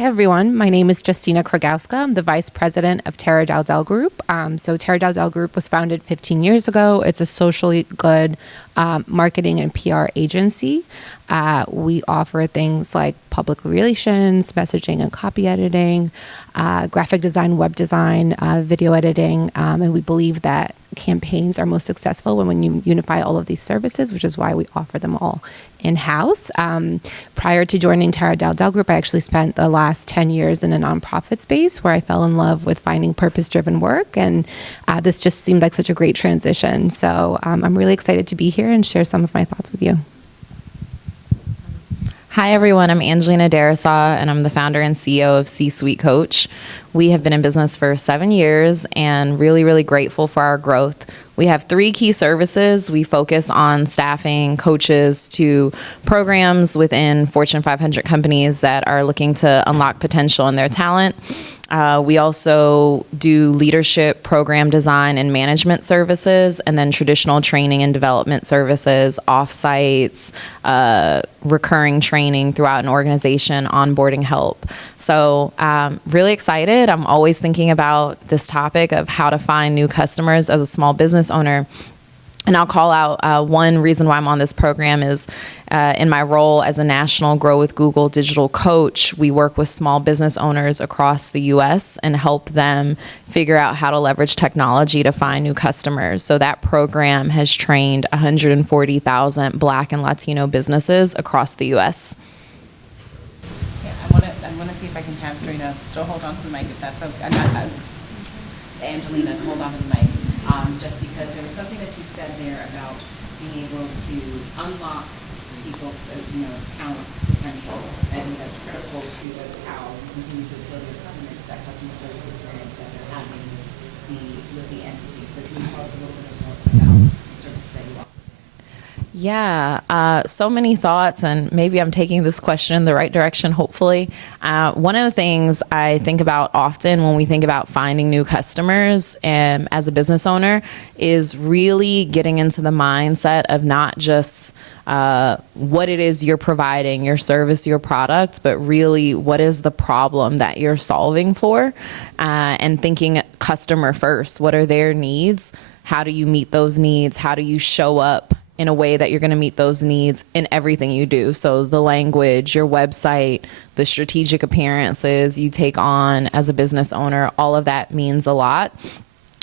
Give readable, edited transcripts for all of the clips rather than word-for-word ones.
Hi, everyone. My name is Justina Krogowska. I'm the Vice President of Terra Dowdell Group. So Terra Dowdell Group was founded 15 years ago. It's a socially good marketing and PR agency. We offer things like public relations, messaging and copy editing, graphic design, web design, video editing, and we believe that campaigns are most successful when you unify all of these services, which is why we offer them all in-house. Prior to joining Terra Dowdell Group, I actually spent the last 10 years in a nonprofit space where I fell in love with finding purpose-driven work, and this just seemed like such a great transition. So I'm really excited to be here and share some of my thoughts with you. Hi, everyone. I'm Angelina Darasaw, and I'm the founder and CEO of C-Suite Coach. We have been in business for 7 years and really, really grateful for our growth. We have 3 key services. We focus on staffing coaches to programs within Fortune 500 companies that are looking to unlock potential in their talent. We also do leadership program design and management services, and then traditional training and development services, offsites, recurring training throughout an organization, onboarding help. So really excited. I'm always thinking about this topic of how to find new customers as a small business owner. And I'll call out one reason why I'm on this program is in my role as a national Grow with Google digital coach, we work with small business owners across the U.S. and help them figure out how to leverage technology to find new customers. So that program has trained 140,000 Black and Latino businesses across the U.S. Yeah, I want to see if I can have Trina still hold on to the mic if that's okay. Angelina to hold on to the mic. Just because there was something that you said there about being able to unlock people's, talent potential. I think that's critical to just how you continue to build your customers, that customer service experience that they're having with the entity. So can you tell us a little bit more about the services that you offer? Yeah, so many thoughts, and maybe I'm taking this question in the right direction, hopefully. One of the things I think about often when we think about finding new customers as a business owner is really getting into the mindset of not just what it is you're providing, your service, your product, but really what is the problem that you're solving for, and thinking customer first. What are their needs? How do you meet those needs? How do you show up in a way that you're going to meet those needs in everything you do? So the language, your website, the strategic appearances you take on as a business owner, all of that means a lot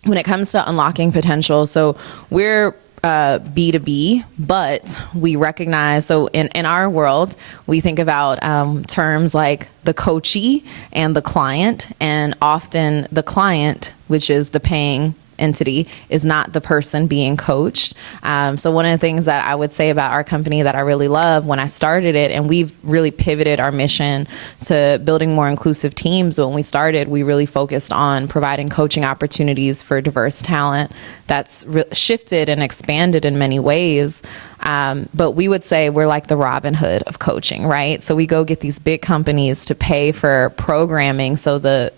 when it comes to unlocking potential. So we're B2B, but we recognize, so in our world, we think about terms like the coachee and the client, and often the client, which is the paying entity, is not the person being coached. So one of the things that I would say about our company that I really love when I started it, and we've really pivoted our mission to building more inclusive teams. When we started, we really focused on providing coaching opportunities for diverse talent. That's shifted and expanded in many ways. But we would say we're like the Robin Hood of coaching, right? So we go get these big companies to pay for programming so the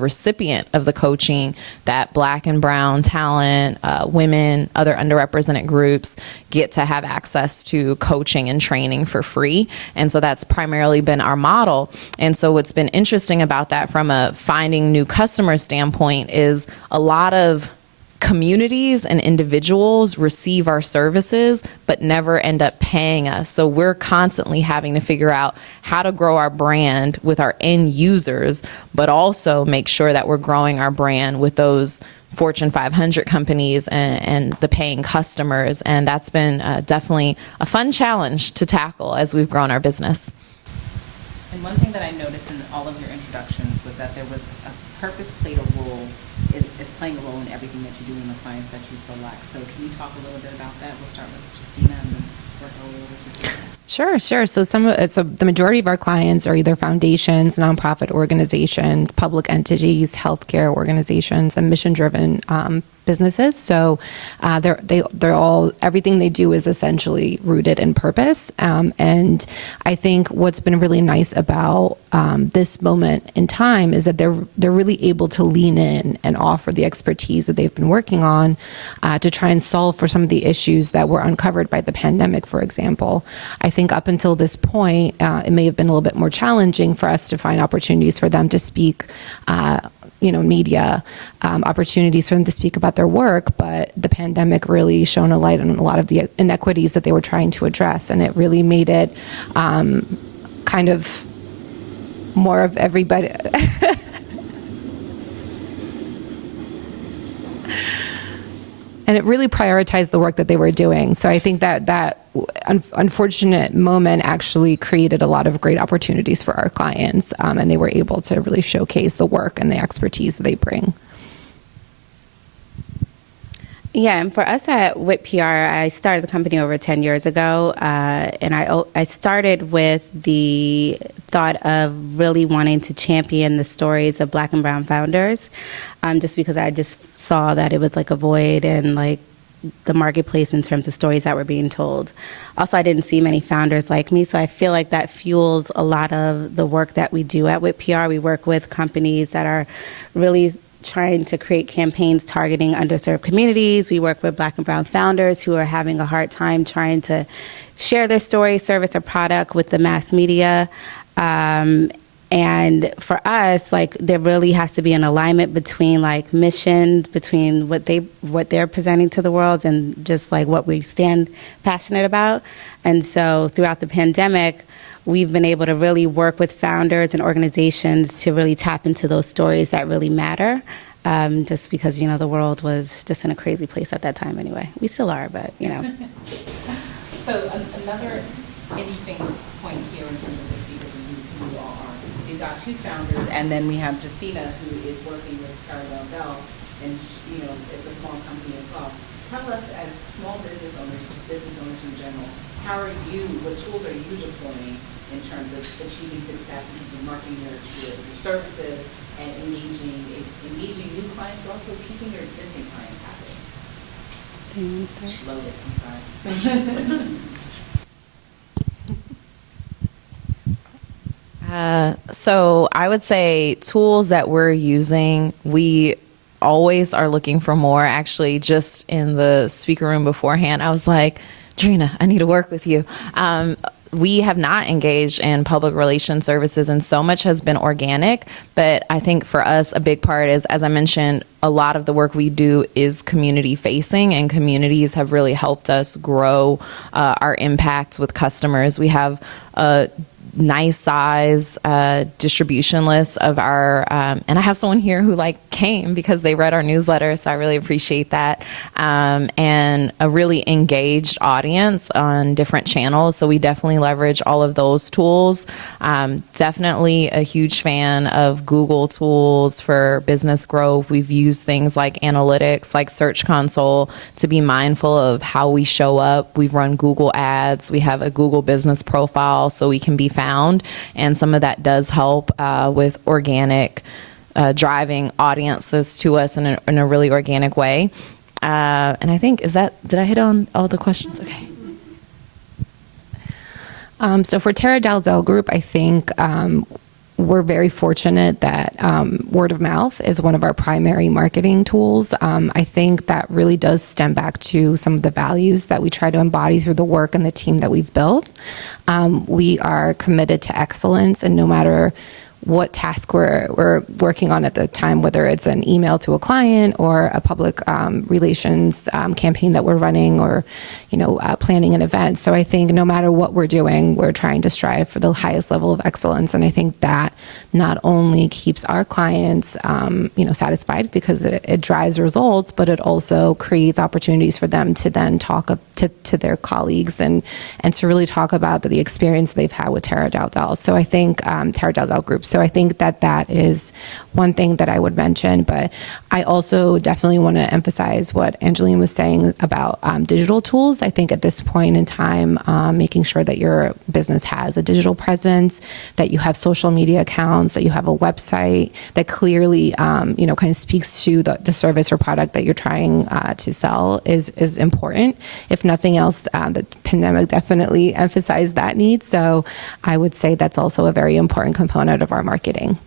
recipient of the coaching, that Black and brown talent, women, other underrepresented groups, get to have access to coaching and training for free. And so that's primarily been our model. And so what's been interesting about that from a finding new customer standpoint is a lot of communities and individuals receive our services but never end up paying us. So we're constantly having to figure out how to grow our brand with our end users, but also make sure that we're growing our brand with those Fortune 500 companies and the paying customers. And that's been definitely a fun challenge to tackle as we've grown our business. And one thing that I noticed in all of your introductions was that there was a purpose played a role, is playing a role in everything that you do and the clients that you select. So can you talk a little bit about that? We'll start with Justina and then work our way over to Justina. Sure. So the majority of our clients are either foundations, nonprofit organizations, public entities, healthcare organizations, and mission-driven businesses. So they're all, everything they do is essentially rooted in purpose. And I think what's been really nice about this moment in time is that they're really able to lean in and offer the expertise that they've been working on to try and solve for some of the issues that were uncovered by the pandemic, for example. I think up until this point, it may have been a little bit more challenging for us to find opportunities for them to speak, media opportunities for them to speak about their work, but the pandemic really shone a light on a lot of the inequities that they were trying to address, and it really made it kind of more of everybody. And it really prioritized the work that they were doing. So I think that unfortunate moment actually created a lot of great opportunities for our clients, and they were able to really showcase the work and the expertise that they bring. Yeah, and for us at WIT PR, I started the company over 10 years ago, and I started with the thought of really wanting to champion the stories of Black and brown founders, just because I just saw that it was like a void in like the marketplace in terms of stories that were being told. Also, I didn't see many founders like me, so I feel like that fuels a lot of the work that we do at WIT PR. We work with companies that are really trying to create campaigns targeting underserved communities. We work with Black and brown founders who are having a hard time trying to share their story, service, or product with the mass media. And for us, like, there really has to be an alignment between like mission, between what they're presenting to the world and just like what we stand passionate about. And so throughout the pandemic, we've been able to really work with founders and organizations to really tap into those stories that really matter, just because, the world was just in a crazy place at that time anyway. We still are, but, So another interesting point here in terms of the speakers and who you all are. We've got two founders, and then we have Justina, who is working with Tara Dell, and, it's a small company as well. Tell us, as small business owners in general, what tools are you deploying in terms of achieving success in terms of marketing your services and engaging new clients, but also keeping your existing clients happy? Loaded, I'm sorry. So I would say tools that we're using, we always are looking for more. Actually, just in the speaker room beforehand, I was like, Trina, I need to work with you. We have not engaged in public relations services, and so much has been organic. But I think for us, a big part is, as I mentioned, a lot of the work we do is community facing, and communities have really helped us grow our impacts with customers. We have a nice size distribution list of our, and I have someone here who came because they read our newsletter, so I really appreciate that, and a really engaged audience on different channels, so we definitely leverage all of those tools. Definitely a huge fan of Google tools for business growth. We've used things like analytics, like Search Console, to be mindful of how we show up. We've run Google ads. We have a Google business profile so we can be found, and some of that does help with organic driving audiences to us in a really organic way. And I think, did I hit on all the questions? Okay. So for Tara Dell Group, I think we're very fortunate that word of mouth is one of our primary marketing tools. I think that really does stem back to some of the values that we try to embody through the work and the team that we've built. We are committed to excellence, and no matter what task we're working on at the time, whether it's an email to a client or a public relations campaign that we're running, or planning an event. So I think no matter what we're doing, we're trying to strive for the highest level of excellence, and I think that not only keeps our clients satisfied because it drives results, but it also creates opportunities for them to then talk to their colleagues and to really talk about the experience they've had with Tara Dell. So I think Tara Dell Group So I think that that is one thing that I would mention. But I also definitely want to emphasize what Angeline was saying about digital tools. I think at this point in time, making sure that your business has a digital presence, that you have social media accounts, that you have a website that clearly, kind of speaks to the service or product that you're trying to sell is important. If nothing else, the pandemic definitely emphasized that need. So I would say that's also a very important component of our marketing.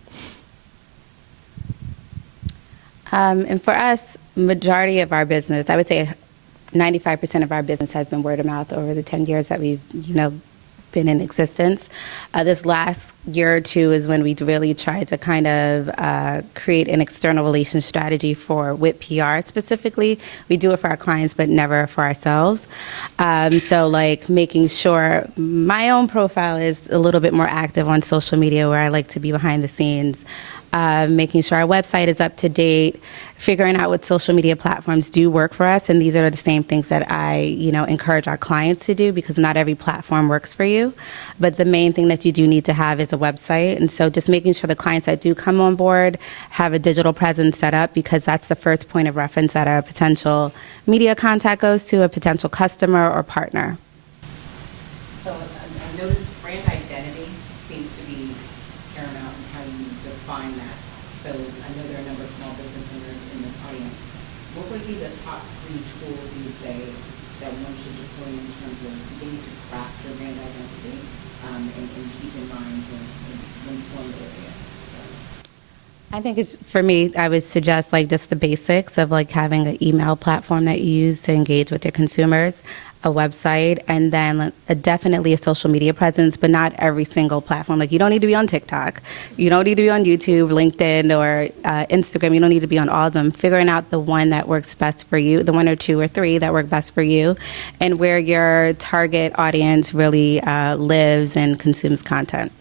And for us, majority of our business, I would say 95% of our business has been word of mouth over the 10 years that we've, been in existence. This last year or two is when we really tried to kind of create an external relations strategy for WIT PR specifically. We do it for our clients, but never for ourselves. So like making sure my own profile is a little bit more active on social media where I like to be behind the scenes. Making sure our website is up to date, figuring out what social media platforms do work for us. And these are the same things that I, encourage our clients to do because not every platform works for you. But the main thing that you do need to have is a website. And so just making sure the clients that do come on board have a digital presence set up because that's the first point of reference that a potential media contact goes to, a potential customer or partner. So I noticed brand identity seems to be paramount in how you define that. So I know there are a number of small business owners in this audience. What would be the top 3 tools you would say that one should deploy in terms of beginning to craft your brand identity and keep in mind when formulating it? So. I think it's, for me, I would suggest like just the basics of like having an email platform that you use to engage with your consumers, a website, and then definitely a social media presence, but not every single platform. Like you don't need to be on TikTok. You don't need to be on YouTube, LinkedIn, or Instagram. You don't need to be on all of them. Figuring out the one that works best for you, the 1 or 2 or 3 that work best for you, and where your target audience really lives and consumes content.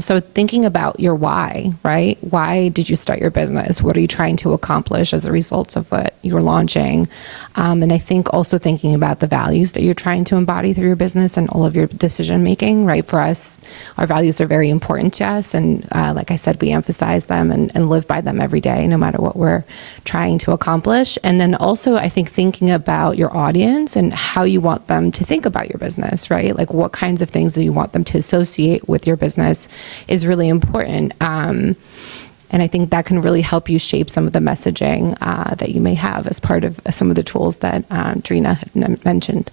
So thinking about your why, right? Why did you start your business? What are you trying to accomplish as a result of what you're launching? And I think also thinking about the values that you're trying to embody through your business and all of your decision making, right? For us, our values are very important to us. And like I said, we emphasize them and live by them every day, no matter what we're trying to accomplish. And then also, I think thinking about your audience and how you want them to think about your business, right? Like what kinds of things do you want them to associate with your business is really important. And I think that can really help you shape some of the messaging that you may have as part of some of the tools that Drina had mentioned.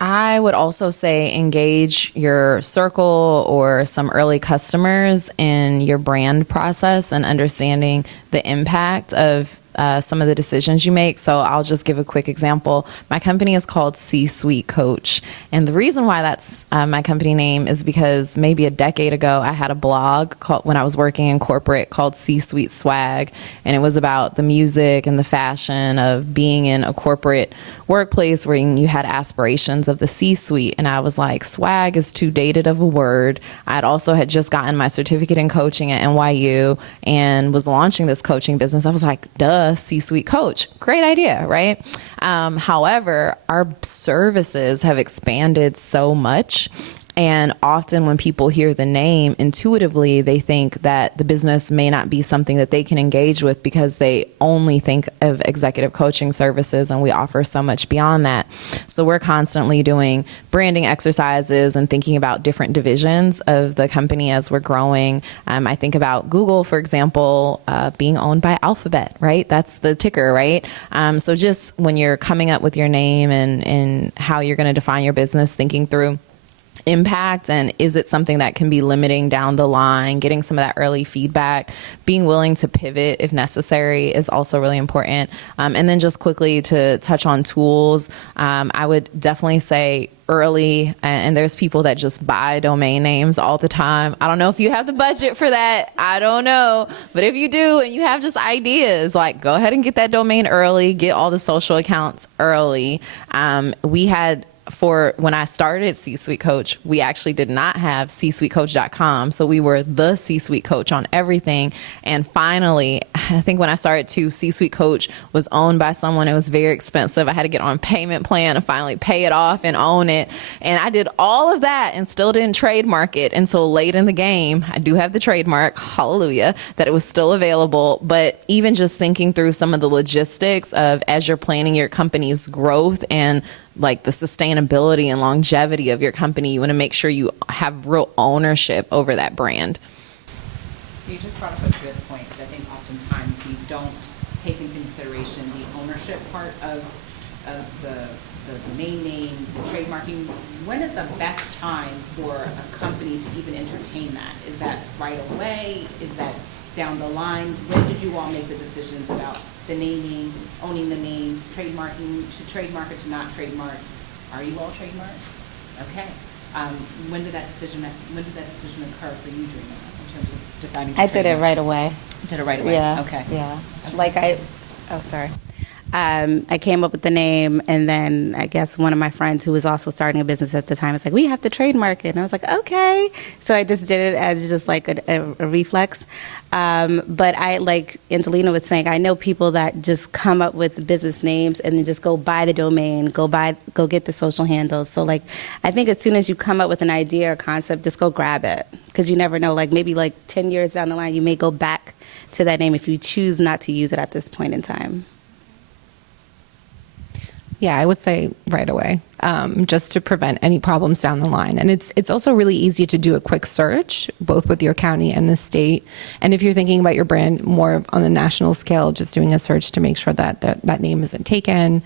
I would also say engage your circle or some early customers in your brand process and understanding the impact of some of the decisions you make. So I'll just give a quick example. My company is called C-Suite Coach. And the reason why that's my company name is because maybe a decade ago, I had a blog when I was working in corporate called C-Suite Swag. And it was about the music and the fashion of being in a corporate workplace where you had aspirations of the C-suite. And I was like, swag is too dated of a word. I'd also had just gotten my certificate in coaching at NYU and was launching this coaching business. I was like, duh, C-suite coach. Great idea, right? However, our services have expanded so much. And often when people hear the name, intuitively, they think that the business may not be something that they can engage with because they only think of executive coaching services, and we offer so much beyond that. So we're constantly doing branding exercises and thinking about different divisions of the company as we're growing. I think about Google, for example, being owned by Alphabet, right? That's the ticker, right? So just when you're coming up with your name and how you're going to define your business, thinking through impact and is it something that can be limiting down the line, getting some of that early feedback, being willing to pivot if necessary is also really important. And then just quickly to touch on tools, I would definitely say early, and there's people that just buy domain names all the time. I don't know if you have the budget for that. I don't know. But if you do and you have just ideas, like go ahead and get that domain early, get all the social accounts early. We had for when I started C-Suite Coach, we actually did not have csuitecoach.com. So we were the C-Suite Coach on everything. And finally I think when I started to C-Suite Coach was owned by someone. It was very expensive. I had to get on a payment plan and finally pay it off and own it. And I did all of that and still didn't trademark it until late in the game. I do have the trademark, hallelujah, that it was still available. But even just thinking through some of the logistics of as you're planning your company's growth and like the sustainability and longevity of your company, you want to make sure you have real ownership over that brand. So you just brought up a good point, because I think oftentimes we don't take into consideration the ownership part of the domain name, the trademarking. When is the best time for a company to even entertain that? Is that right away? Is that down the line? When did you all make the decisions about the naming, owning the name, trademarking, should trademark it to not trademark? Are you all trademarked? Okay. When did that decision occur for you, Drina, in terms of deciding to I did it trademark? right away. Did it right away? Yeah. Okay. Yeah. Sorry. I came up with the name, and then I guess one of my friends who was also starting a business at the time was like, we have to trademark it. And I was like, okay. So I just did it as just like a reflex. But I, like Angelina was saying, I know people that just come up with business names and then just go buy the domain, go get the social handles. So like, I think as soon as you come up with an idea or concept, just go grab it. Because you never know, like maybe like 10 years down the line, you may go back to that name if you choose not to use it at this point in time. Yeah, I would say right away, just to prevent any problems down the line. And it's also really easy to do a quick search, both with your county and the state. And if you're thinking about your brand more on the national scale, just doing a search to make sure that that name isn't taken,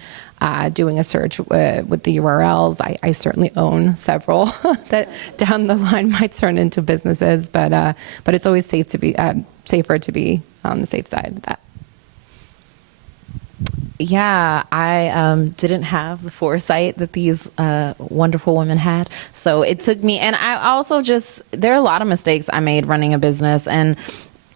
doing a search with the URLs. I certainly own several that down the line might turn into businesses, but it's always safer to be on the safe side of that. Yeah, I didn't have the foresight that these wonderful women had. So it took me, and I also there are a lot of mistakes I made running a business. And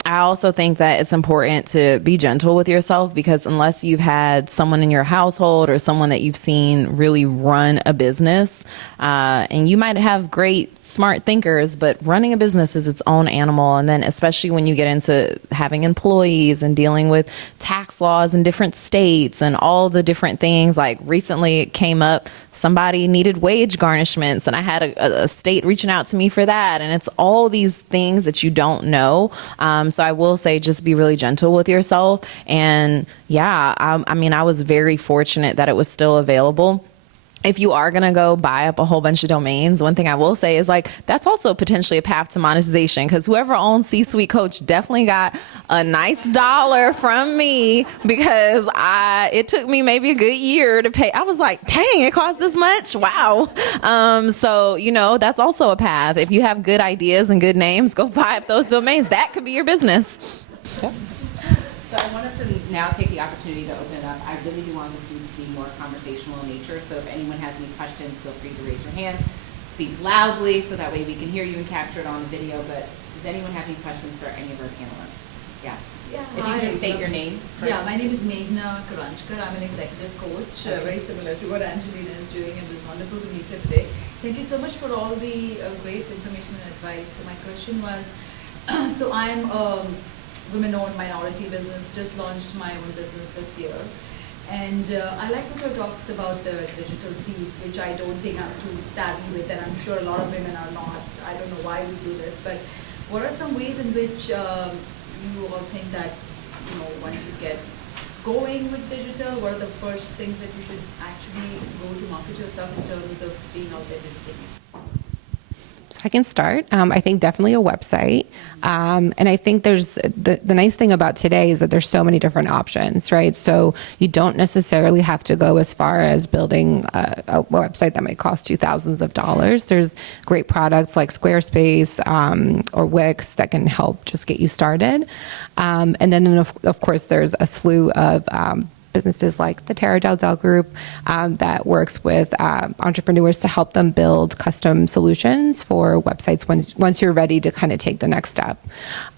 I also think that it's important to be gentle with yourself, because unless you've had someone in your household or someone that you've seen really run a business, and you might have great, smart thinkers, but running a business is its own animal. And then especially when you get into having employees and dealing with tax laws in different states and all the different things, like recently it came up, somebody needed wage garnishments and I had a state reaching out to me for that. And it's all these things that you don't know. So I will say, just be really gentle with yourself. And yeah, I mean, I was very fortunate that it was still available. If you are going to go buy up a whole bunch of domains, one thing I will say is like, that's also potentially a path to monetization, because whoever owns C-Suite Coach definitely got a nice dollar from me, because it took me maybe a good year to pay. I was like, dang, it cost this much. Wow. So, that's also a path. If you have good ideas and good names, go buy up those domains. That could be your business. Yep. So I wanted to now take the opportunity to open it up. I really do want this to be more conversational in nature. So if anyone has any questions, feel free to raise your hand. Speak loudly so that way we can hear you and capture it on the video. But does anyone have any questions for any of our panelists? Yes. Yeah, if you could just state your name first. Yeah, my name is Meghna Karanchkar. I'm an executive coach, very similar to what Angelina is doing, and it was wonderful to meet her today. Thank you so much for all the great information and advice. So my question was, so I'm women-owned minority business, just launched my own business this year. And I like what you talked about the digital piece, which I don't think I'm too savvy with, and I'm sure a lot of women are not. I don't know why we do this, but what are some ways in which you all think that, once you get going with digital, what are the first things that you should actually go to market yourself in terms of being out there digitally? So I can start. I think definitely a website. And I think there's the nice thing about today is that there's so many different options, right? So you don't necessarily have to go as far as building a website that might cost you thousands of dollars. There's great products like Squarespace or Wix that can help just get you started. And then, of course, there's a slew of businesses like the Tara Dalzell Group that works with entrepreneurs to help them build custom solutions for websites once you're ready to kind of take the next step.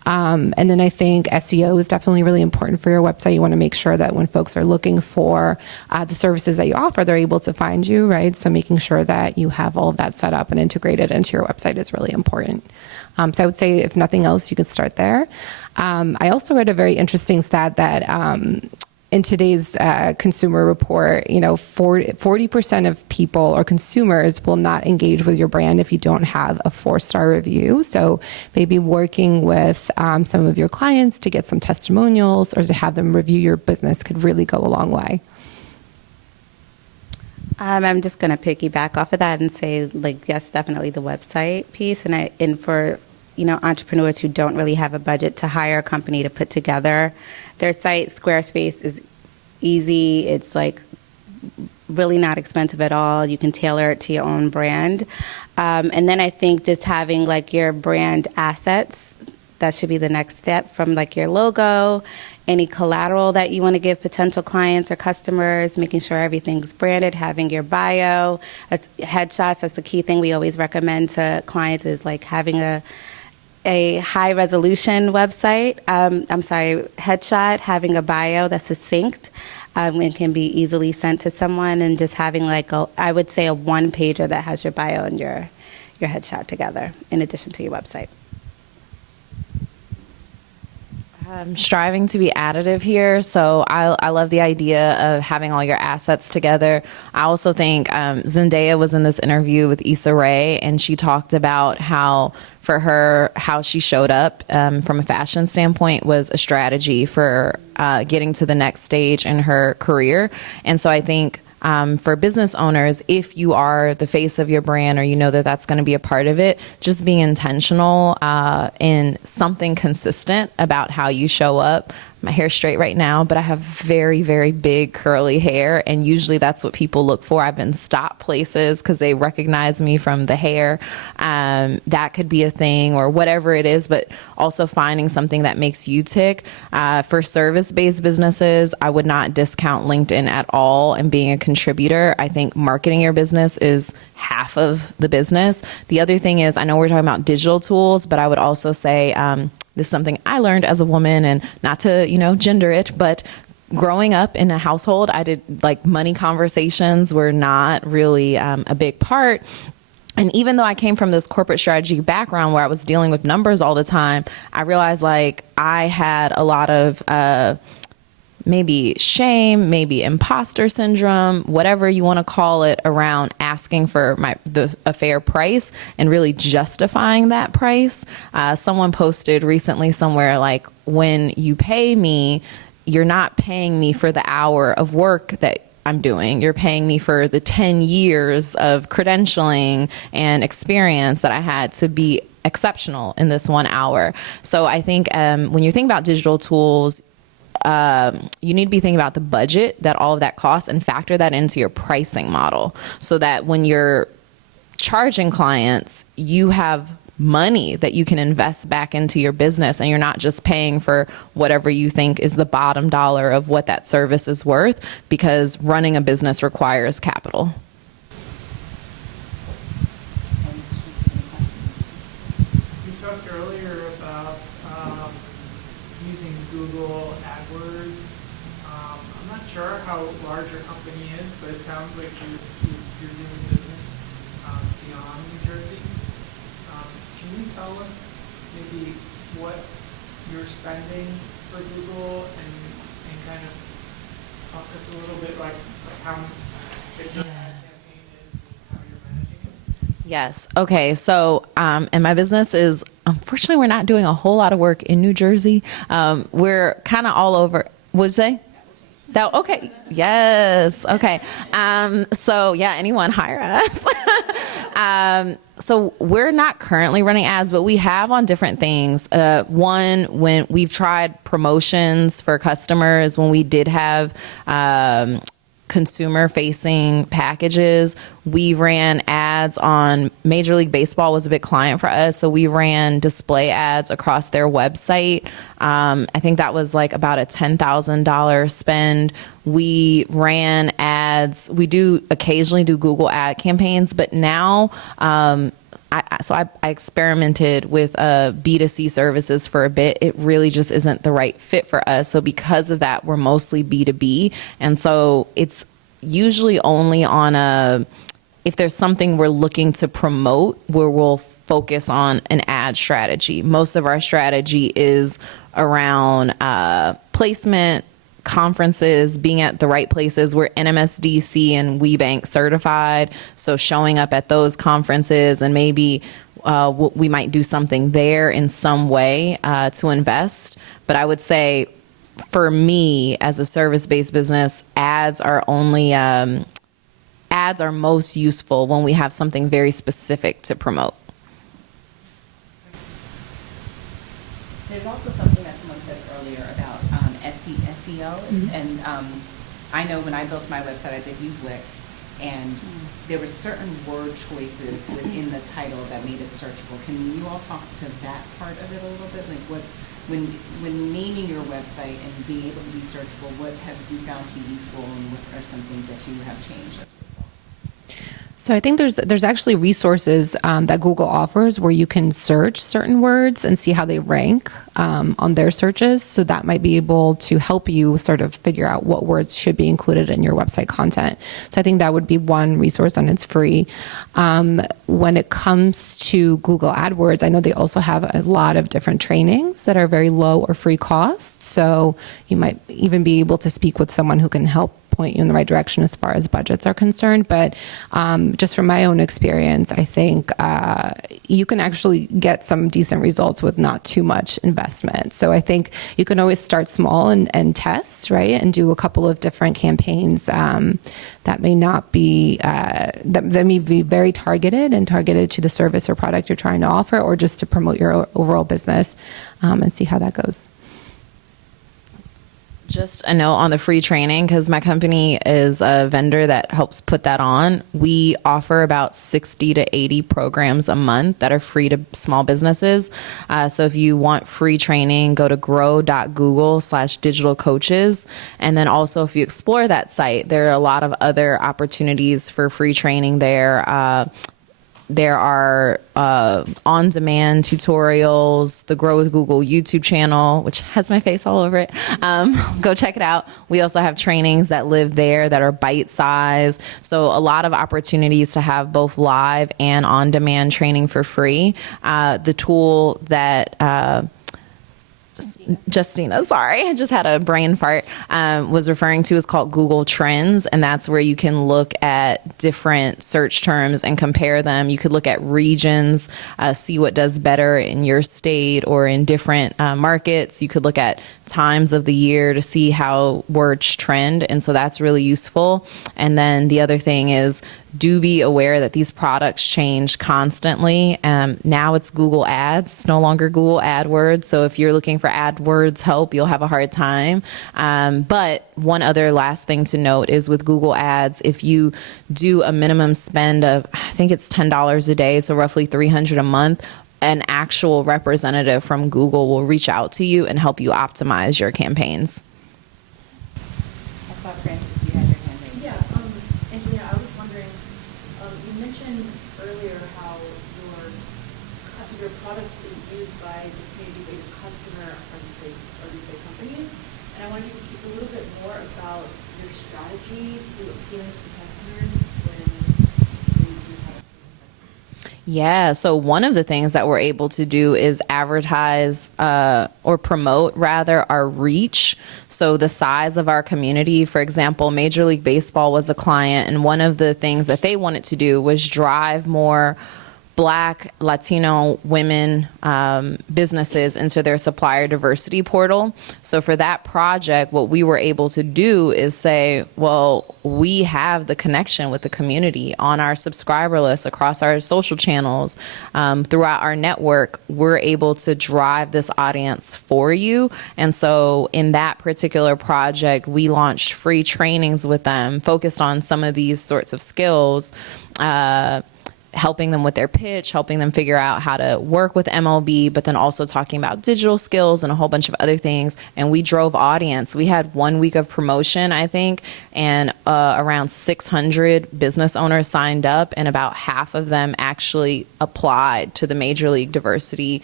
And then I think SEO is definitely really important for your website. You want to make sure that when folks are looking for the services that you offer, they're able to find you, right? So making sure that you have all of that set up and integrated into your website is really important. So I would say, if nothing else, you can start there. I also read a very interesting stat that in today's consumer report, 40% of people or consumers will not engage with your brand if you don't have a 4-star review. So maybe working with some of your clients to get some testimonials or to have them review your business could really go a long way. I'm just going to piggyback off of that and say, yes, definitely the website piece. And for entrepreneurs who don't really have a budget to hire a company to put together their site, Squarespace is easy. It's really not expensive at all. You can tailor it to your own brand. And then I think just having your brand assets, that should be the next step, from your logo, any collateral that you want to give potential clients or customers, making sure everything's branded, having your bio, headshots. That's the key thing we always recommend to clients, is having a high resolution website. Headshot, having a bio that's succinct and can be easily sent to someone, and just having I would say a one-pager that has your bio and your headshot together in addition to your website. I'm striving to be additive here, so I love the idea of having all your assets together. I also think Zendaya was in this interview with Issa Rae, and she talked about how, for her, how she showed up from a fashion standpoint was a strategy for getting to the next stage in her career. And so I think for business owners, if you are the face of your brand, or you know that that's going to be a part of it, just being intentional in something consistent about how you show up. My hair's straight right now, but I have very, very big curly hair, and usually that's what people look for. I've been stopped places because they recognize me from the hair. That could be a thing, or whatever it is, but also finding something that makes you tick. For service-based businesses, I would not discount LinkedIn at all and being a contributor. I think marketing your business is half of the business. The other thing is, I know we're talking about digital tools, but I would also say, this is something I learned as a woman, and not to, gender it, but growing up in a household, I did money conversations were not really a big part. And even though I came from this corporate strategy background where I was dealing with numbers all the time, I realized I had a lot of maybe shame, maybe imposter syndrome, whatever you want to call it, around asking for a fair price and really justifying that price. Someone posted recently somewhere, when you pay me, you're not paying me for the hour of work that I'm doing. You're paying me for the 10 years of credentialing and experience that I had to be exceptional in this 1 hour. So I think when you think about digital tools, you need to be thinking about the budget that all of that costs and factor that into your pricing model, so that when you're charging clients, you have money that you can invest back into your business, and you're not just paying for whatever you think is the bottom dollar of what that service is worth, because running a business requires capital. You talked earlier about using Google AdWords. I'm not sure how large your company is, but it sounds like you're doing business beyond New Jersey. Can you tell us maybe what you're spending for Google, and kind of talk us a little bit how big your ad campaign is and how you're managing it? Yes. Okay. So, and my business is, unfortunately, we're not doing a whole lot of work in New Jersey. We're kind of all over. What'd you say? That, okay. Yes. Okay. So yeah, anyone hire us. So we're not currently running ads, but we have on different things. One, when we've tried promotions for customers, when we did have, consumer facing packages, we ran ads on Major League Baseball was a big client for us. So we ran display ads across their website. I think that was about a $10,000 spend. We ran ads. We do occasionally do Google ad campaigns, but now, I experimented with B2C services for a bit. It really just isn't the right fit for us. So because of that, we're mostly B2B. And so it's usually only on a if there's something we're looking to promote, where we'll focus on an ad strategy. Most of our strategy is around placement, conferences, being at the right places. We're NMSDC and WeBank certified, so showing up at those conferences, and maybe we might do something there in some way to invest. But I would say, for me, as a service-based business, ads are most useful when we have something very specific to promote. There's also something that someone said earlier about SEO, and I know when I built my website, I did use Wix, and there were certain word choices within the title that made it searchable. Can you all talk to that part of it a little bit? Like, when naming your website and being able to be searchable, what have you found to be useful, and what are some things that you have changed as a result? So I think there's actually resources that Google offers where you can search certain words and see how they rank on their searches. So that might be able to help you sort of figure out what words should be included in your website content. So I think that would be one resource, and it's free. When it comes to Google AdWords, I know they also have a lot of different trainings that are very low or free cost. So you might even be able to speak with someone who can help point you in the right direction as far as budgets are concerned. But just from my own experience, I think you can actually get some decent results with not too much investment. So I think you can always start small and test, right? And do a couple of different campaigns that may not be, that may be very targeted to the service or product you're trying to offer, or just to promote your overall business, and see how that goes. Just a note on the free training, because my company is a vendor that helps put that on. We offer about 60 to 80 programs a month that are free to small businesses. So if you want free training, go to grow.google/digital coaches. And then also, if you explore that site, there are a lot of other opportunities for free training there. There are on-demand tutorials, the Grow with Google YouTube channel, which has my face all over it. Go check it out. We also have trainings that live there that are bite-sized. So a lot of opportunities to have both live and on-demand training for free. The tool that Justina, sorry, I just had a brain fart, was referring to is called Google Trends, and that's where you can look at different search terms and compare them. You could look at regions, see what does better in your state or in different markets. You could look at times of the year to see how words trend, and so that's really useful. And then the other thing is, do be aware that these products change constantly. Now it's Google Ads. It's no longer Google AdWords. So if you're looking for AdWords help, you'll have a hard time. But one other last thing to note is with Google Ads, if you do a minimum spend of, I think it's $10 a day, so roughly $300 a month, an actual representative from Google will reach out to you and help you optimize your campaigns. I thought, Francis, you had your hand raised. Yeah, Angelina, I was wondering, you mentioned earlier how your product is used by the community that your customer are these big companies, and I wanted you to speak a little bit more about your strategy to appealing to customers when you have. Yeah, so one of the things that we're able to do is advertise or promote, rather, our reach. So the size of our community, for example, Major League Baseball was a client, and one of the things that they wanted to do was drive more Black, Latino women businesses into their supplier diversity portal. So for that project, what we were able to do is say, well, we have the connection with the community on our subscriber list, across our social channels, throughout our network. We're able to drive this audience for you. And so in that particular project, we launched free trainings with them focused on some of these sorts of skills, helping them with their pitch, helping them figure out how to work with MLB, but then also talking about digital skills and a whole bunch of other things. And we drove audience. We had 1 week of promotion, I think, and around 600 business owners signed up, and about half of them actually applied to the Major League Diversity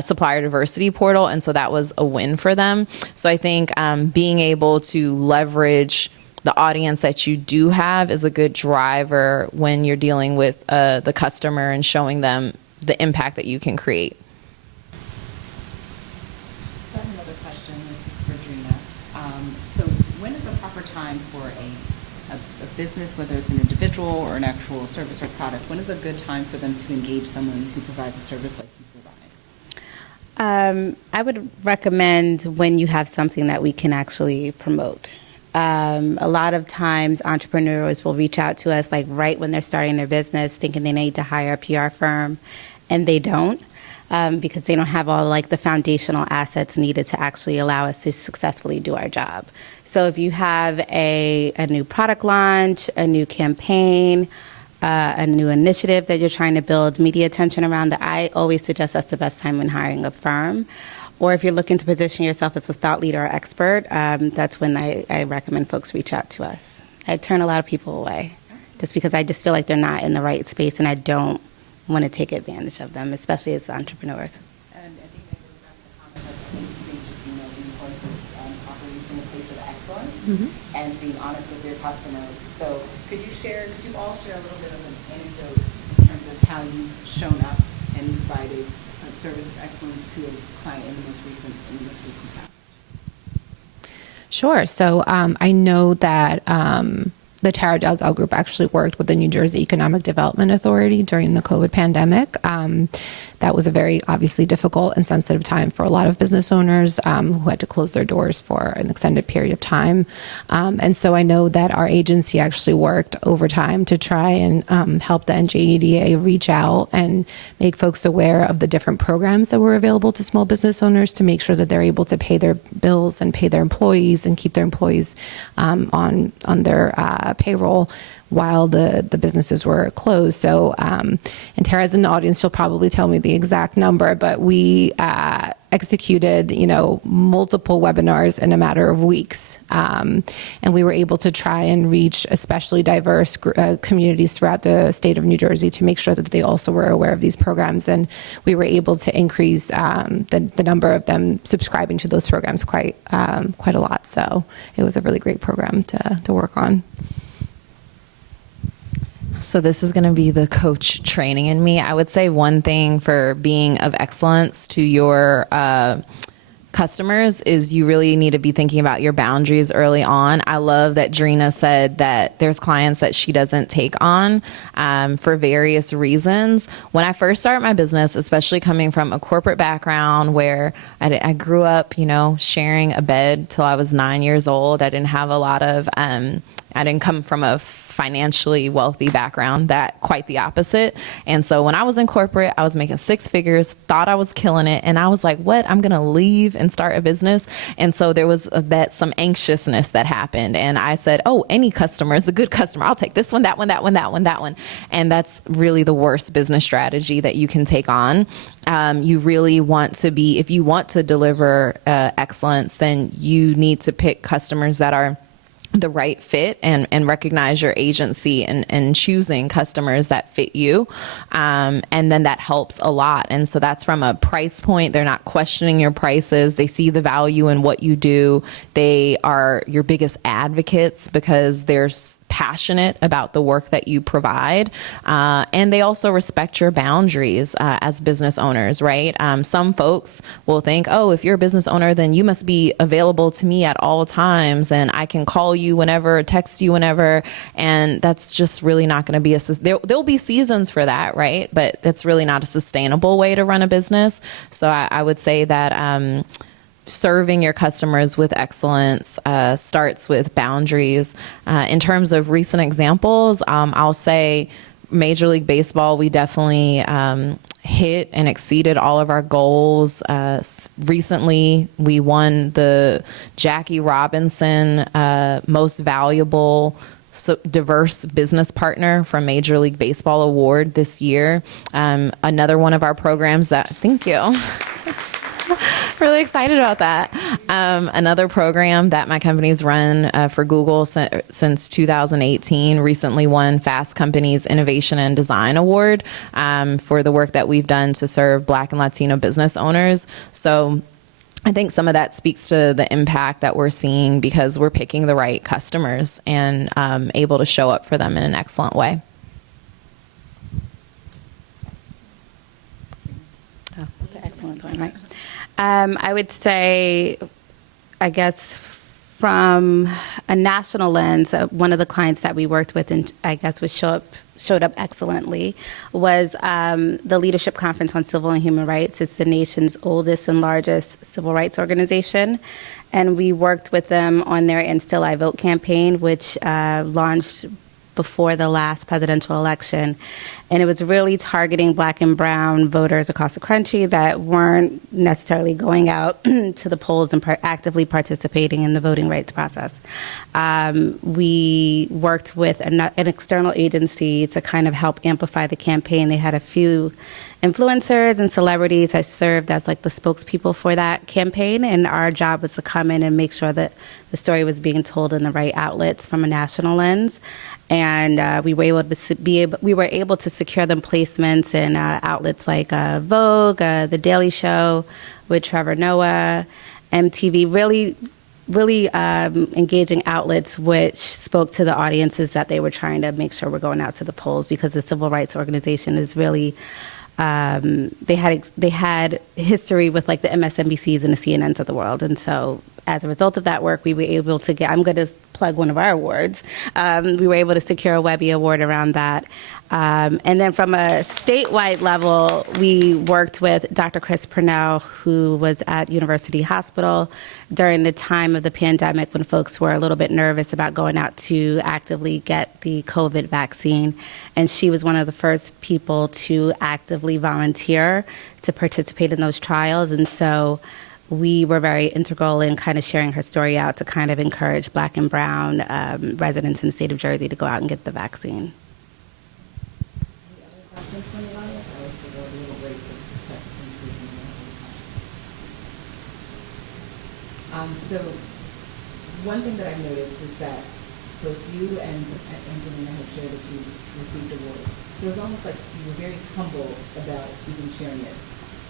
supplier diversity portal. And so that was a win for them. So I think being able to leverage the audience that you do have is a good driver when you're dealing with the customer and showing them the impact that you can create. So I have another question. This is for Drina. So when is the proper time for a business, whether it's an individual or an actual service or product, when is a good time for them to engage someone who provides a service like you provide? I would recommend when you have something that we can actually promote. A lot of times entrepreneurs will reach out to us like right when they're starting their business thinking they need to hire a PR firm, and they don't. Because they don't have all like the foundational assets needed to actually allow us to successfully do our job. So if you have a new product launch, a new campaign, a new initiative that you're trying to build media attention around, that I always suggest that's the best time when hiring a firm. Or if you're looking to position yourself as a thought leader or expert, that's when I recommend folks reach out to us. I turn a lot of people away just because I just feel like they're not in the right space, and I don't want to take advantage of them, especially as entrepreneurs. And I think that goes back to the comment that I think they just, the importance of operating from a place of excellence and being honest with your customers. So could you all share a little bit of an anecdote in terms of how you've shown up and provided a service of excellence to a client in the most recent past? Sure. So I know that the Tara Dalzell Group actually worked with the New Jersey Economic Development Authority during the COVID pandemic. That was a very obviously difficult and sensitive time for a lot of business owners who had to close their doors for an extended period of time. And so I know that our agency actually worked overtime to try and help the NJEDA reach out and make folks aware of the different programs that were available to small business owners to make sure that they're able to pay their bills and pay their employees and keep their employees on their payroll while the businesses were closed. So, and Tara's in the audience, she'll probably tell me the exact number, but we executed, multiple webinars in a matter of weeks. And we were able to try and reach especially diverse communities throughout the state of New Jersey to make sure that they also were aware of these programs. And we were able to increase the number of them subscribing to those programs quite a lot. So it was a really great program to work on. So this is going to be the coach training in me. I would say one thing for being of excellence to your customers is you really need to be thinking about your boundaries early on. I love that Drina said that there's clients that she doesn't take on for various reasons. When I first started my business, especially coming from a corporate background where I grew up, sharing a bed till I was 9 years old. I didn't have a lot of, I didn't come from a financially wealthy background, that quite the opposite. And so when I was in corporate, I was making six figures, thought I was killing it. And I was like, what? I'm going to leave and start a business. And so there was some anxiousness that happened. And I said, oh, any customer is a good customer. I'll take this one, that one, that one, that one, that one. And that's really the worst business strategy that you can take on. You really want to be, if you want to deliver excellence, then you need to pick customers that are the right fit and recognize your agency and choosing customers that fit you. And then that helps a lot. And so that's from a price point. They're not questioning your prices. They see the value in what you do. They are your biggest advocates because they're passionate about the work that you provide. And they also respect your boundaries as business owners, right? Some folks will think, oh, if you're a business owner, then you must be available to me at all times and I can call you whenever, text you whenever. And that's just really not going to be there'll be seasons for that, right? But that's really not a sustainable way to run a business. So I would say that serving your customers with excellence starts with boundaries. In terms of recent examples, I'll say Major League Baseball, we definitely hit and exceeded all of our goals. Recently, we won the Jackie Robinson Most Valuable Diverse Business Partner from Major League Baseball Award this year. Another one of our programs thank you. Really excited about that. Another program that my company's run for Google since 2018 recently won Fast Company's Innovation and Design Award for the work that we've done to serve Black and Latino business owners. So I think some of that speaks to the impact that we're seeing because we're picking the right customers and able to show up for them in an excellent way. Oh, the excellent one, right? I would say, I guess, from a national lens, one of the clients that we worked with, and I guess showed up excellently, was the Leadership Conference on Civil and Human Rights. It's the nation's oldest and largest civil rights organization. And we worked with them on their And Still I Vote campaign, which launched before the last presidential election. And it was really targeting Black and brown voters across the country that weren't necessarily going out to the polls and actively participating in the voting rights process. We worked with an external agency to kind of help amplify the campaign. They had a few influencers and celebrities that served as like the spokespeople for that campaign, and our job was to come in and make sure that the story was being told in the right outlets from a national lens. And we were able to secure them placements in outlets like Vogue, The Daily Show with Trevor Noah, MTV, really engaging outlets which spoke to the audiences that they were trying to make sure were going out to the polls, because the civil rights organization is really they had history with like the MSNBCs and the CNNs of the world. And so as a result of that work, we were able to get, I'm going to plug one of our awards. We were able to secure a Webby Award around that. And then from a statewide level, we worked with Dr. Chris Purnell, who was at University Hospital during the time of the pandemic when folks were a little bit nervous about going out to actively get the COVID vaccine. And she was one of the first people to actively volunteer to participate in those trials. And so we were very integral in kind of sharing her story out to kind of encourage Black and brown residents in the state of Jersey to go out and get the vaccine. Any other questions from the audience? I would take a little break just to test and see if anyone has any questions. So one thing that I've noticed is that both you and Angelina have shared that you received awards. It was almost like you were very humble about even sharing it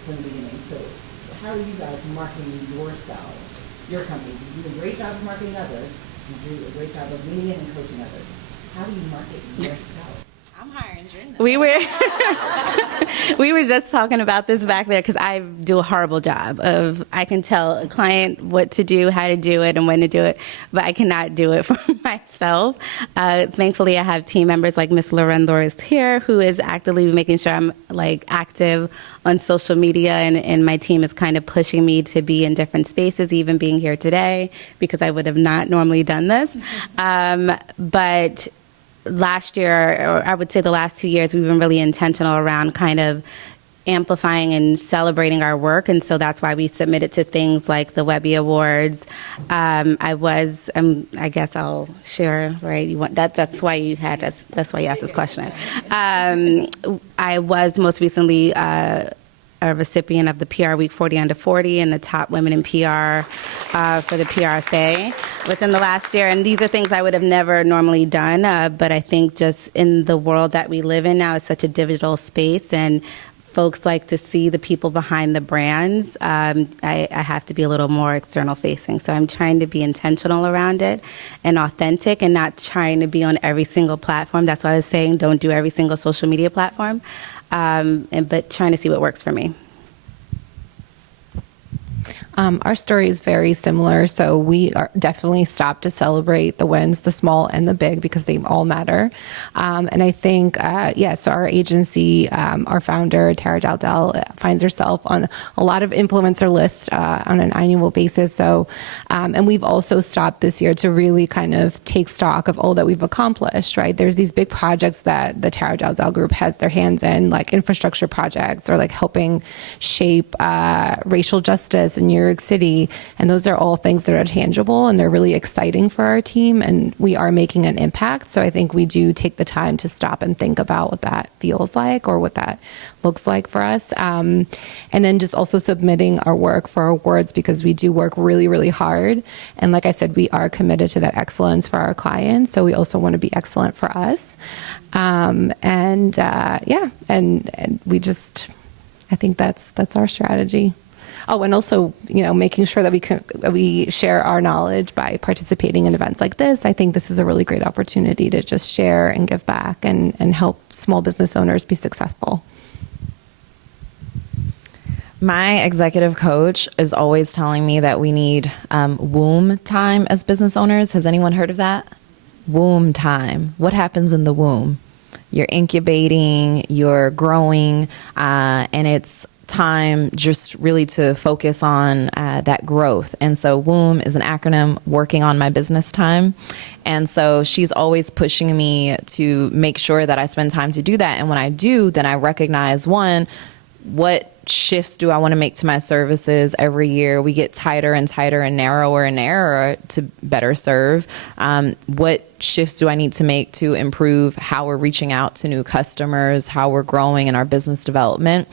from the beginning. So how are you guys marketing yourselves, your company? You do a great job of marketing others. You do a great job of leaning in and coaching others. How do you market yourself? I'm hiring Drina. We were just talking about this back there because I do a horrible job of, I can tell a client what to do, how to do it, and when to do it, but I cannot do it for myself. Thankfully, I have team members like Miss Lorendo is here, who is actively making sure I'm like active on social media, and my team is kind of pushing me to be in different spaces, even being here today, because I would have not normally done this. But last year, or I would say the last 2 years, we've been really intentional around kind of amplifying and celebrating our work, and so that's why we submitted to things like the Webby Awards. I guess I'll share, right? You want that? That's why you had us. That's why you asked this question. I was most recently a recipient of the PR Week 40 Under 40 and the top women in PR for the PRSA within the last year. And these are things I would have never normally done, but I think just in the world that we live in now, it's such a digital space, and folks like to see the people behind the brands. I have to be a little more external facing. So I'm trying to be intentional around it and authentic, and not trying to be on every single platform. That's why I was saying don't do every single social media platform. But trying to see what works for me. Our story is very similar, so we are definitely stopped to celebrate the wins, the small and the big, because they all matter. And I think, so our agency, our founder, Tara Daldal, finds herself on a lot of influencer lists on an annual basis. So, and we've also stopped this year to really kind of take stock of all that we've accomplished, right? There's these big projects that the Tara Daldal Group has their hands in, like infrastructure projects, or like helping shape racial justice in New York City, and those are all things that are tangible and they're really exciting for our team, and we are making an impact. So I think we do take the time to stop and think about what that feels like or what that looks like for us, and then just also submitting our work for awards, because we do work really, really hard, and like I said, we are committed to that excellence for our clients, so we also want to be excellent for us, and we just, I think that's our strategy. Oh, and also, making sure that we share our knowledge by participating in events like this. I think this is a really great opportunity to just share and give back and help small business owners be successful. My executive coach is always telling me that we need womb time as business owners. Has anyone heard of that? Womb time. What happens in the womb? You're incubating, you're growing, and it's time just really to focus on that growth. And so WOMB is an acronym, working on my business time. And so she's always pushing me to make sure that I spend time to do that. And when I do, then I recognize, one, what shifts do I want to make to my services every year? We get tighter and tighter and narrower to better serve. What shifts do I need to make to improve how we're reaching out to new customers, how we're growing in our business development?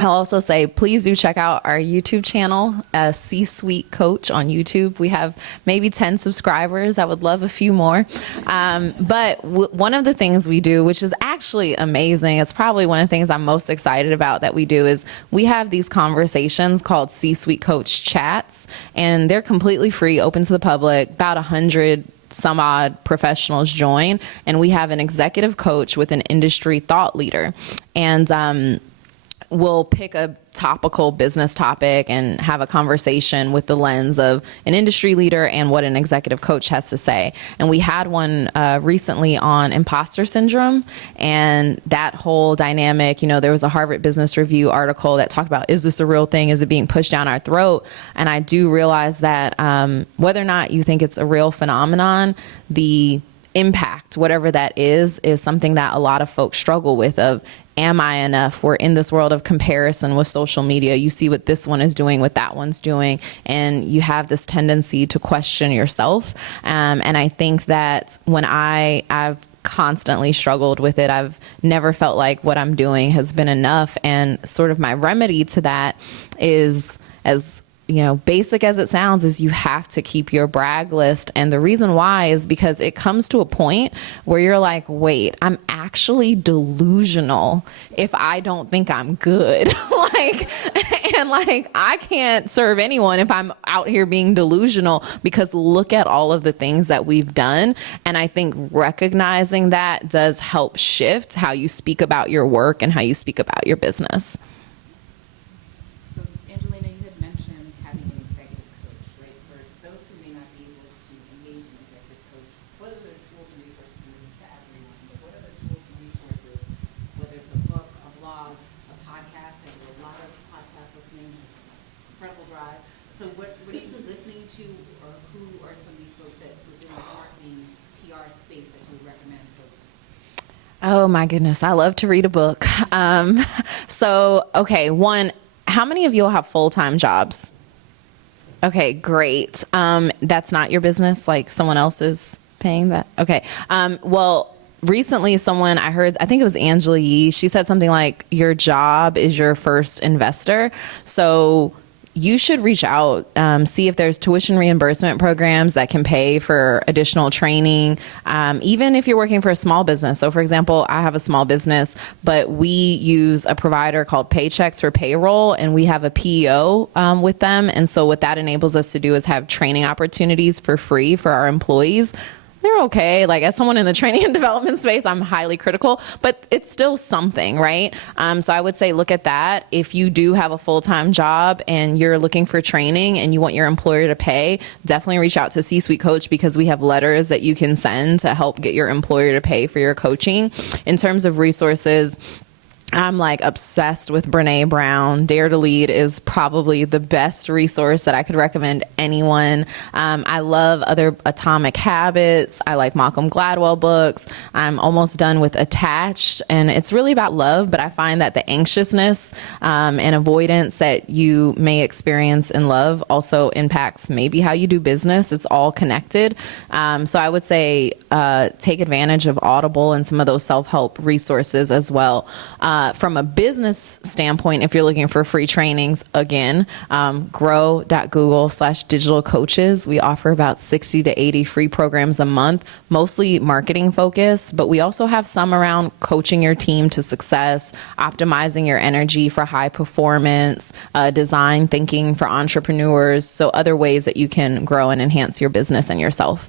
I'll also say, please do check out our YouTube channel, C-Suite Coach on YouTube. We have maybe 10 subscribers. I would love a few more. But one of the things we do, which is actually amazing, it's probably one of the things I'm most excited about that we do, is we have these conversations called C-Suite Coach Chats, and they're completely free, open to the public. About 100 some odd professionals join, and we have an executive coach with an industry thought leader. And we'll pick a topical business topic and have a conversation with the lens of an industry leader and what an executive coach has to say. And we had one recently on imposter syndrome and that whole dynamic. There was a Harvard Business Review article that talked about, is this a real thing? Is it being pushed down our throat? And I do realize that whether or not you think it's a real phenomenon, the impact, whatever that is something that a lot of folks struggle with. Am I enough? We're in this world of comparison with social media. You see what this one is doing, what that one's doing, and you have this tendency to question yourself. And I think that when I've constantly struggled with it, I've never felt like what I'm doing has been enough. And sort of my remedy to that is, as basic as it sounds, is you have to keep your brag list. And the reason why is because it comes to a point where you're like, wait, I'm actually delusional if I don't think I'm good. I can't serve anyone if I'm out here being delusional, because look at all of the things that we've done. And I think recognizing that does help shift how you speak about your work and how you speak about your business. So what are you listening to, or who are some of these folks that within the marketing PR space that you would recommend folks? Oh my goodness, I love to read a book. Okay, one, how many of you have full-time jobs? Okay, great. That's not your business, like someone else is paying that? Okay, well, recently someone I heard, I think it was Angela Yee, she said something like, your job is your first investor. So you should reach out, see if there's tuition reimbursement programs that can pay for additional training, even if you're working for a small business. So for example, I have a small business, but we use a provider called Paychecks for payroll, and we have a PEO with them. And so what that enables us to do is have training opportunities for free for our employees. They're okay. Like, as someone in the training and development space, I'm highly critical, but it's still something, right? So I would say look at that. If you do have a full-time job and you're looking for training and you want your employer to pay, definitely reach out to C-Suite Coach, because we have letters that you can send to help get your employer to pay for your coaching. In terms of resources, I'm like obsessed with Brene Brown. Dare to Lead is probably the best resource that I could recommend anyone. I love other Atomic Habits. I like Malcolm Gladwell books. I'm almost done with Attached, and it's really about love, but I find that the anxiousness and avoidance that you may experience in love also impacts maybe how you do business. It's all connected. So I would say take advantage of Audible and some of those self-help resources as well. From a business standpoint, if you're looking for free trainings, again, grow.google/digital coaches. We offer about 60 to 80 free programs a month, mostly marketing focused, but we also have some around coaching your team to success, optimizing your energy for high performance, design thinking for entrepreneurs, so other ways that you can grow and enhance your business and yourself.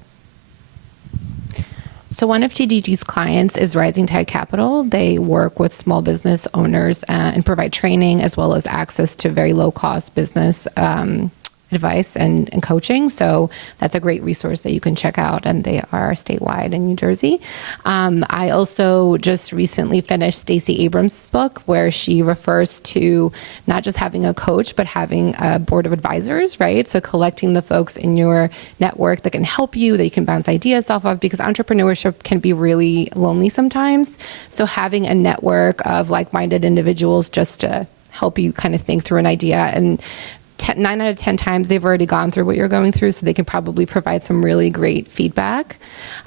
So one of TDG's clients is Rising Tide Capital. They work with small business owners and provide training as well as access to very low cost business advice and coaching. So that's a great resource that you can check out, and they are statewide in New Jersey. I also just recently finished Stacey Abrams' book, where she refers to not just having a coach, but having a board of advisors, right? So collecting the folks in your network that can help you, that you can bounce ideas off of, because entrepreneurship can be really lonely sometimes. So having a network of like-minded individuals just to help you kind of think through an idea, and 9 out of 10 times they've already gone through what you're going through, so they can probably provide some really great feedback.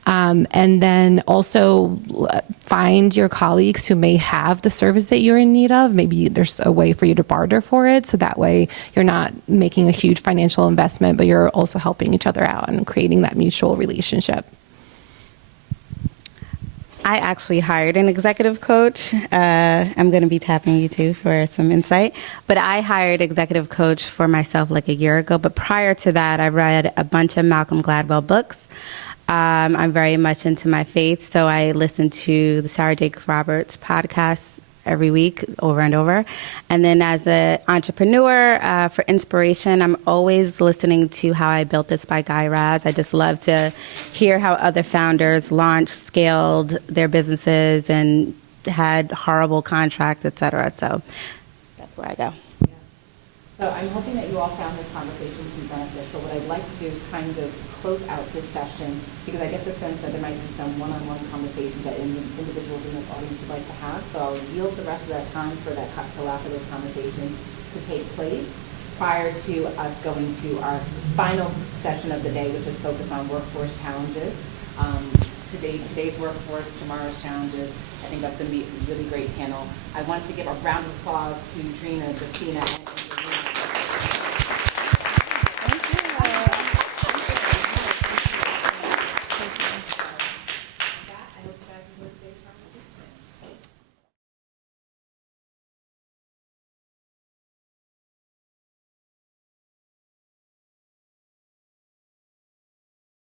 And then also find your colleagues who may have the service that you're in need of. Maybe there's a way for you to barter for it, so that way you're not making a huge financial investment, but you're also helping each other out and creating that mutual relationship. I actually hired an executive coach. I'm going to be tapping you too for some insight. But I hired executive coach for myself like a year ago. But prior to that, I read a bunch of Malcolm Gladwell books. I'm very much into my faith, so I listen to the Sarah Jakes Roberts podcast every week over and over. And then as an entrepreneur, for inspiration, I'm always listening to How I Built This by Guy Raz. I just love to hear how other founders launched, scaled their businesses, and had horrible contracts, et cetera. So that's where I go. So I'm hoping that you all found this conversation to be beneficial. What I'd like to do is kind of close out this session, because I get the sense that there might be some one-on-one conversations that individuals in this audience would like to have. So I'll yield the rest of that time for that cocktail after those conversations to take place prior to us going to our final session of the day, which is focused on workforce challenges. Today's workforce, tomorrow's challenges. I think that's going to be a really great panel. I want to give a round of applause to Trina, Justina, and